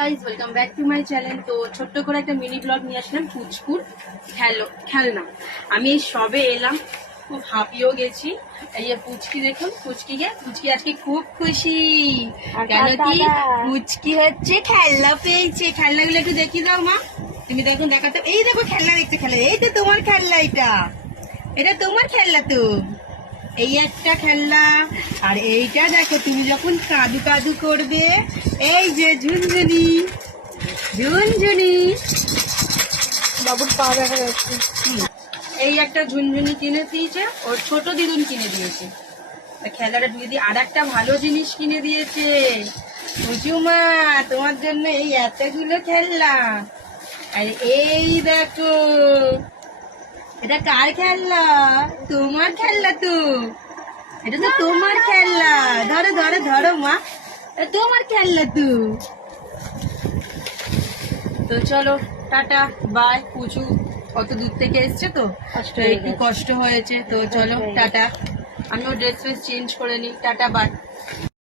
Guys, welcome back to my channel. তো ছোট্ট করে একটা মিনি ব্লগ নিয়ে আসলাম পুচকুর খেলনা। আমি সবে এলাম, খুব হাঁপিয়েও গেছি। এই যে পুচকি দেখুন, পুচকি আজকে খুব খুশি। কেন কি পুচকি হচ্ছে খেলনা পেয়েছে। খেলনাগুলো একটু দেখিয়ে দাও মা, তুমি দেখুন, দেখাতে। এই দেখো খেলনা দেখতে, খেলনা এই তো তোমার খেলনা, এটা তোমার খেলনা। তো এই একটা খেলনা, আর এইটা দেখো তুমি যখন কাদু কাদু করবে, এই যে ঝুনঝুনি বাবুর পা দেখা যাচ্ছে। এই একটা ঝুনঝুনি কিনে দিয়েছে, ওর ছোট দিদুন কিনে দিয়েছে। খেলাটা দিয়ে দিয়ে আর একটা ভালো জিনিস কিনে দিয়েছে পুচুমা, তোমার জন্য এই এতগুলো খেলনা। আর এই দেখো, এটা কার খেলনা? তোমার খেলনা। তো এটা তো তোমার খেলনা। ধরো ধরো ধরো মা, তোমার খেলনা। তো চলো, টাটা বাই। পুচু কত দূর থেকে এসছে, তো একটু কষ্ট হয়েছে। তো চলো টাটা, আমিও ড্রেস চেঞ্জ করে নিই। Tata bye.